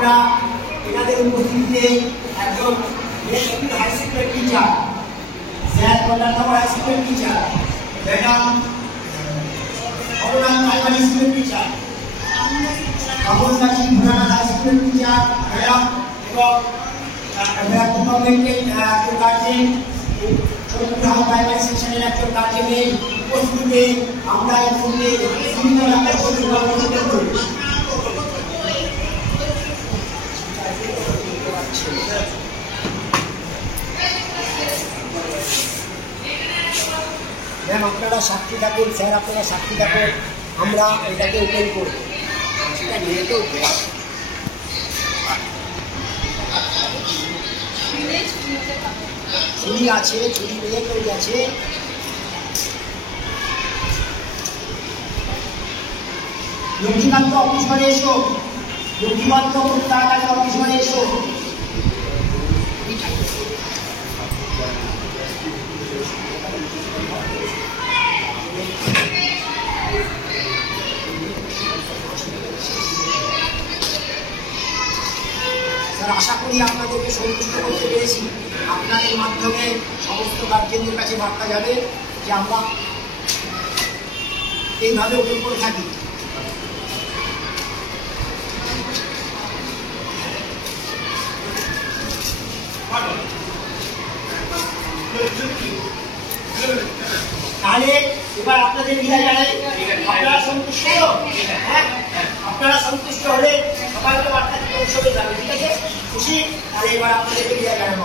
আমরা এনাদের উপস্থিতিতে একজন হাই স্কুলের টিচার, স্যার কল্যাণনগর হাই স্কুলের টিচার, ম্যাডাম অবদান প্রাইমারি স্কুলের টিচার, কামলগাছি ভোলানাথ হাই স্কুলের টিচার ম্যাডাম এবং গভর্নমেন্টের গার্জেন, চন্দ্রহাট প্রাইমারি সেকশনের একজন গার্জেনের উপস্থিতিতে আমরা এই মুহূর্তে সুন্দর একটা প্রতিভা অনুষ্ঠিত করি। ম্যাম আপনারা সাক্ষী থাকুন, স্যার আপনারা সাক্ষী থাকুন, আমরা এটাকে ওপেন করব। সেটা নিয়ে তো ছুরি আছে, ছুরি নিয়ে তৈরি আছে। লক্ষ্মীকান্ত অফিস ঘরে এসো, লক্ষ্মীকান্ত খুব তাড়াতাড়ি অফিস ঘরে এসো। আশা করি আপনাদেরকে সন্তুষ্ট করতে পেরেছি। আপনাদের মাধ্যমে সমস্ত গার্জেনদের কাছে বার্তা যাবে যে আমরা এইভাবে ওপেন করে থাকি। তাহলে এবার আপনাদের বিদায় জানাই। আপনারা সন্তুষ্ট, হ্যাঁ আপনারা সন্তুষ্ট হলে সবাইকে বার্তা দিতে যাবে, ঠিক আছে? খুশি? তাহলে এবার আপনাদেরকে বিদায় জানাবো।